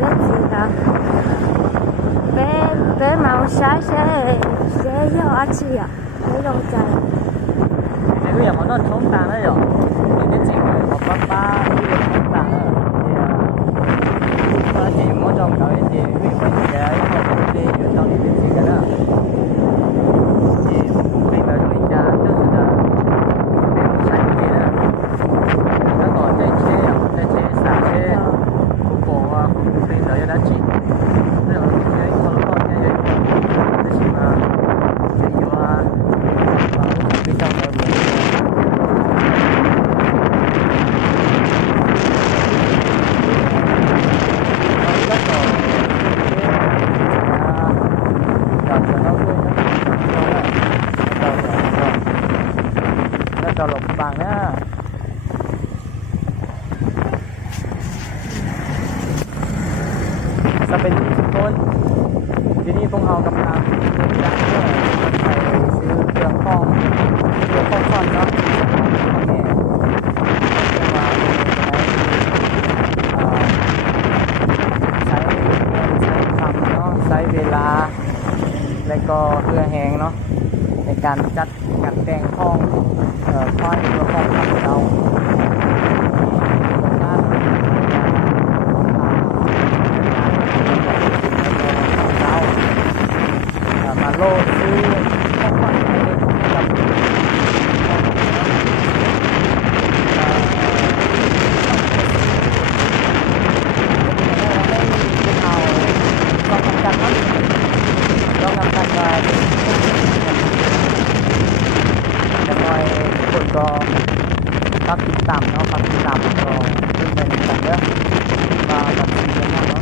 日子啦，白毛沙sẽ有阿chị à, mấy đồngใจ Thì bây giờ họ nói sống tàn đấy rồi. Thì cái chuyện này họ ba bây giờ sống tàn đó. Thì nó chỉ muốn trong đó thì vì mình cái họ cũng đi ở trong những cái gì đó. Thì mình vào trong nhà trước là để một sai cái gì đó. Nó còn cái chế xả chế cục bộ bây giờ đã chỉ. Bây giờ cái con nó còn cái gì mà cái gì mà bên trong đó cho lục bằng nhá. Saเป็นทุกคนที่นี่พวกเรากำลังเดินทางเพื่อไปซื้อเครื่องซ่อนเนาะนี่มาใช้คำเนาะใช้เวลาแล้วก็เพื่อแหงเนาะในการจัดการแต่งห้องค่อยเพื่อห้องของเรามาโลดซื้อห้องก่อนกับลองทำกันเนาะลองทำกันไปจะคอยกดก็ปักติดตามเนาะปักติดตามก็ขึ้นไปในกันเด้อมาแบบนี้เนาะ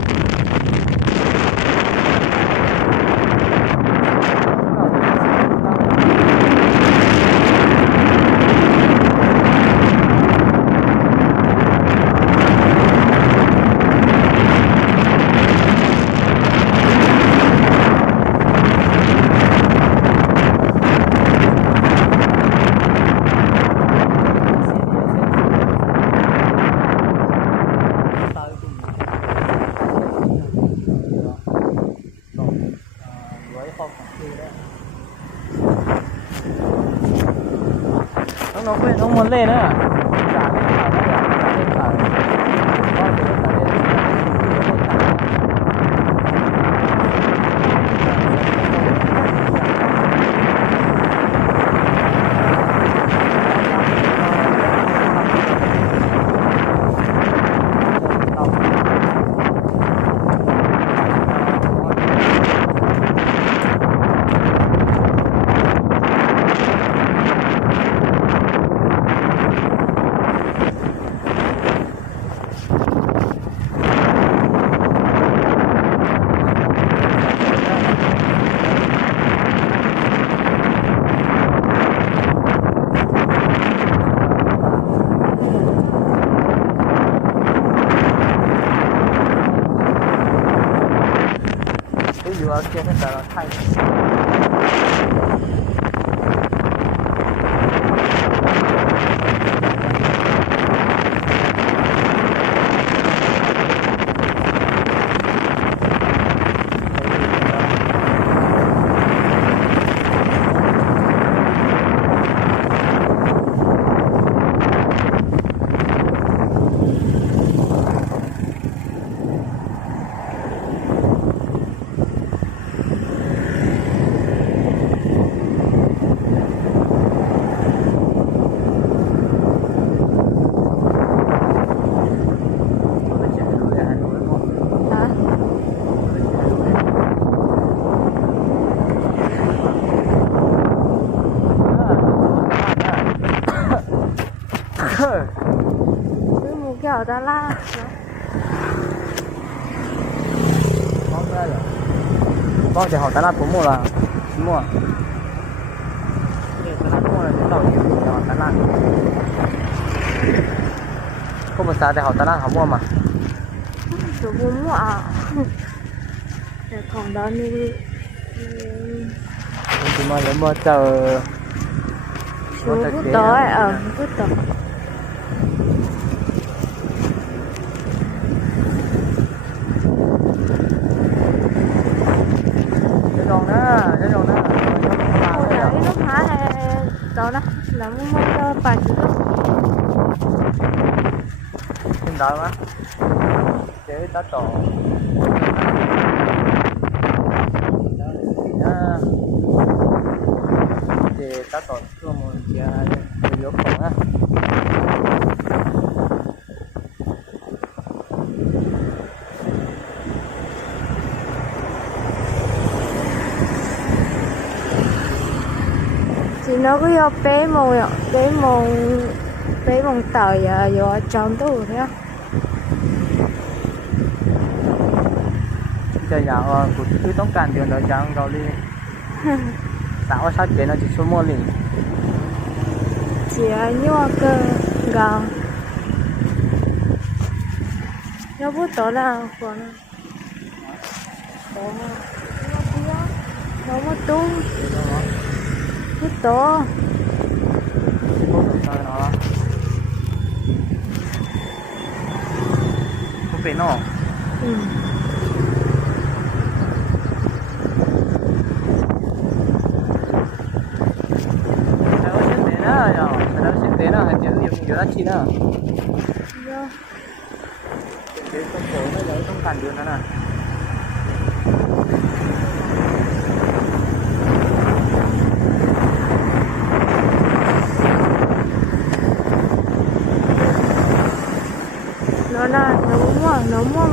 น้องน้องมันเล่นนะจ่าเล่นข่าวนะจ่าเล่นข่าวก็จะเล่นจ่าเล่นอยู่เอาเกียร์แต่เราไทยซื้อหมูเกี่ยวดาราmong ra rồi con thì họ ta là cũng mua là mua thì ta mua là cái tàu nhiều thì họ ta là không một sao thì họ ta là họ mua mà tôi muốn mua à để còn đó đi thì mà để mua chờ chú cứ tới cứ tới là muốn mua cho bà chị Trên đó á chế tá trò thì tá trò cho một chia yếu không á chị nó có vô bé mông tời vô trong tủ thế á chơi dạo của cứต้องการเดือนเราจังเราเลยสาวชาติเจนเราจะชั่วโมงนี้ chị nhua cơ gà nó bút tổ là còn nó bút tú bút tổ không phải nó ừ. thế nào hãy nhớ nhiều giá trị nào Dạ. cái con phố nó lấy trong cản đường đó nè nó là nó mua mà nó mua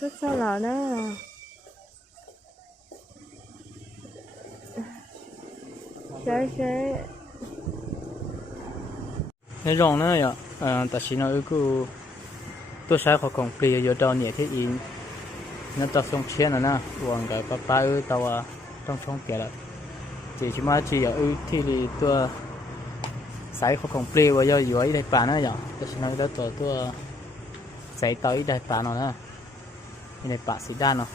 rất sao là đó sẽ cái rong nữa vậy tại vì nó cứ tôi sẽ có công ty ở đâu nhẹ thế in nó tập xong chiến rồi nè còn cái papa ở tàu trong trong kia là chỉ mà chỉ ở thì tôi sẽ có công ty và do dưới đây bạn nữa vậy tại vì nó đã tôi sẽ tới đây bạn rồi nè đây bạn sẽ đan rồi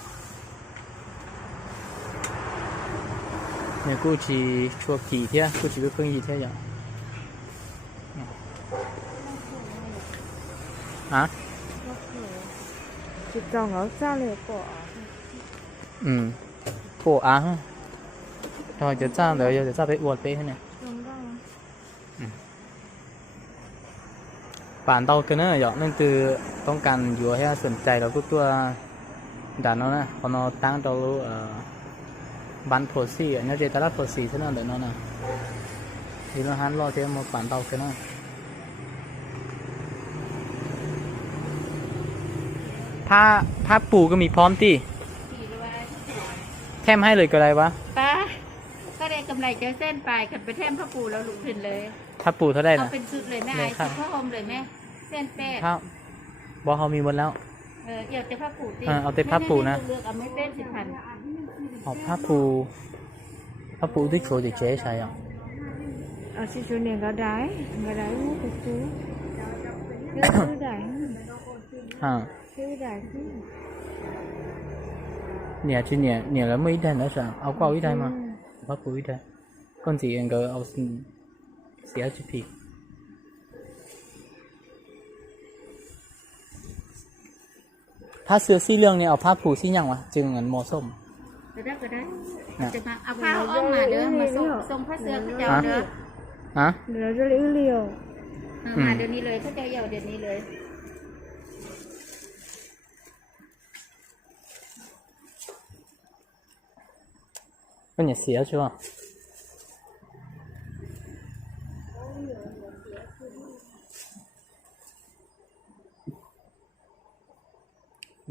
này cô chỉ chua kỳ thế cô chỉ biết phương gì thế vậy hả chỉ trồng ở sao này của cổ á rồiจะจ้างเดี๋ยวจะจ้างไปอวดไปให้เนี่ยป่านเตากันเนอะหยอกนั่นคือต้องการอยู่ให้สนใจเราทุกตัวด่านนั้นนะพอเราตั้งเราบันโพสีเนี่ยจะตลาดโพสีเท่านั้นเดี๋ยวนั้นนะทีนั้นฮันรอเที่ยวมาป่านเตากันนะผ้าปูก็มีพร้อมตีแถมให้เลยก็ได้วะป้าก็ได้กำไรเจอเส้นไปขันไปแทมพ่อปู่แล้วลุกขึ้นเลย ผ้าปูเท่าได้ เอา นะ เป็นชุดเลยแม่ไอ้ชุดพ่ออมเลยแม่เส้นแป้ง ผ้าบอกเขามีหมดแล้ว เดี๋ยวจะพ่อปู่ตี เอาแต่ผ้าปูนะ เลือกเอาไม่เป็น10,000เอาผ้าปูที่โชว์จะเจ๊ใช่อ่ะở trên chỗ này có đáy mua cái chú cái đáy cái đáy nè chứ nè là mấy đàn nữa sao ao qua ít đây màผ้าปูít đây con gì anh cứ ao xé chụp皮ถ้าเสื้อสีเหลืองเนี่ยเอาผ้าปูสีหยังวะจึงเหมือนหมอส้มก็ได้จะมาเอาผ้าอ้อมมาเด้อมาส่งผ้าเสื้อเขาเจ้าเด้อฮะ เดี๋ยวจะเลี้ยว มาเดี๋ยวนี้เลยเขาเจ้าเยาเดี๋ยวนี้เลยก็อย่าเสียชัว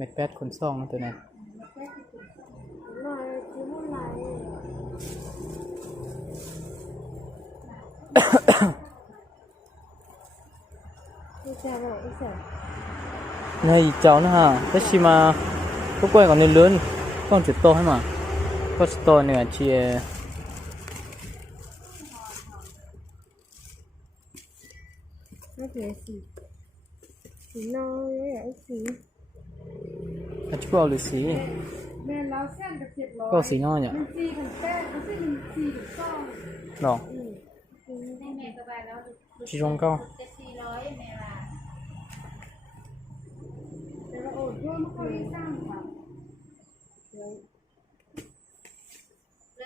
เม็ดแป๊ดคนซ่องนะตัวนั้นnày cháu nữa hả? Thế chỉ mà có quay còn nên lớn, con chỉ to hay mà, có to này chỉ สีน้อยสี 它主要的是 แม่เราเส้นกับ700 ก็สีน้อยเนี่ย มัน4ถึง8มัน4ถึง2 หรอ ให้แม่ก็ไปแล้ว 集中高จะ400แม่ว่า แต่ว่าโอ้ยมันก็ได้สร้างค่ะ เรื่อ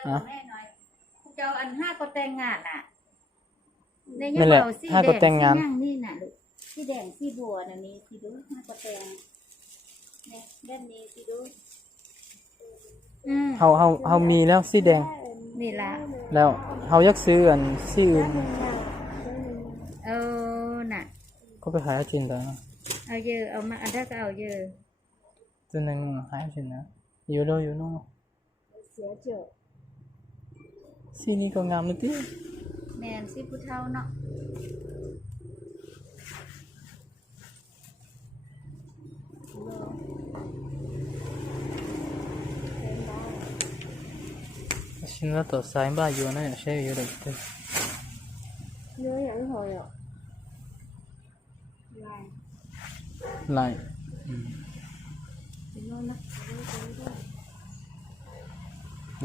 งแม่หน่อยเจ้าอัน5ก็แต่งงานน่ะนี่น่ะลูกสีแดงสีบัวน่ะมีสิดู5ก็แต่งเนี่ยด้านนี้สิดูเฮามีแล้วสีแดง นี่ล่ะ แล้วเฮาอยากซื้ออันสีอื่น น่ะ ก็ไปหาจินได้นะ เอาเยอะเอามาอันนั้นก็เอาเยอะ ตัวนึงหาจินนะอยู่โลอยู่โน่ เสียเจอ สีนี้ก็งามเลยติ แม่นสิผู้เฒ่าเนาะ 新的都三把有那有些有点对 เนื้ออย่างหอยอ่ะ 来 สีน้อยนะ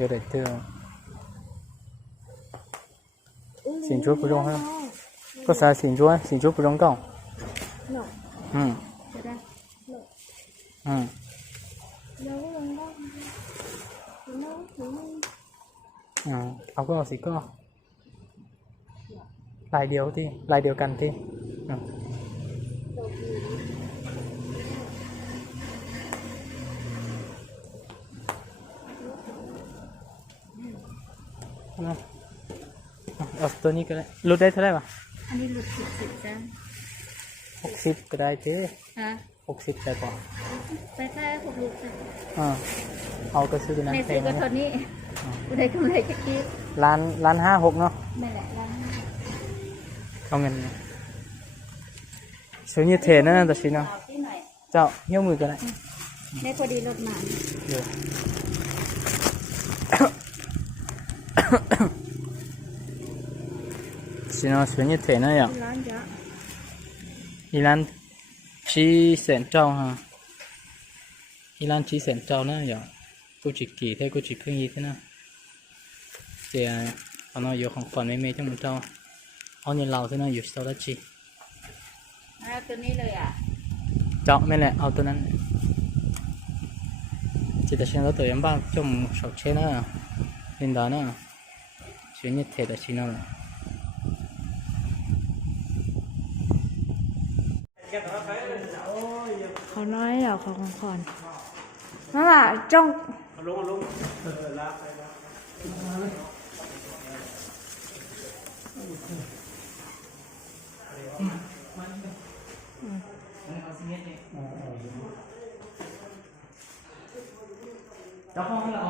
有点对哦醒珠不中哈ก็สายสินจู不中高 เนาะ จะได้ เราก็ลองได้สีน้อยสีน้อย เอาก็เอาสิก็ลายเดียวที่ลายเดียวกันที่เอาตัวนี้ก็ได้ลดได้เท่าไหร่ป่ะ อันนี้หลุด10จ้ะ 60ก็ได้เจ๊ ฮะ 60ใช่ป่ะ ไปแค่6ลูกจ้ะ เอาก็ซื้อตัวนั้น แม่ แพ ซื้อง ก็ นะ เท่านี้กูได้กำไรจะคิด ล้าน5-6เนาะ แม่แหละร้าน เอาเงินซื้อยี่เทนนั่นแต่ชิ้นเนาะ เอาที่หน่อย เจ้าเหี้ยวมือก็ได้ ได้พอดีรถมา เดี๋ยว ชิ้นเอาซื้อยี่เทนนั่นอย่าง ร้านจ้ะ อีร้านชี้แสนเจ้าฮะอีร้านชี้แสนเจ้านั่นอย่างกูจิกกี่เท่กูจิกครึ่งยี่เท่านั้นเจ้าเอาหน่อยอยู่ของฝันไม่จังมึงเจ้าเอาเนี่ยเราเท่านั้นอยู่เท่าละจี เอาตัวนี้เลยอ่ะ เจาะไม่แหละเอาตัวนั้นchỉ là xem đó tụi em bao trong sọt chế nữa nên đó nữa chuyện như thế là chỉ nó là เขาน้อยเหรอเขาของขอนนั่นแหละจ้องเจ้าห้องให้เรา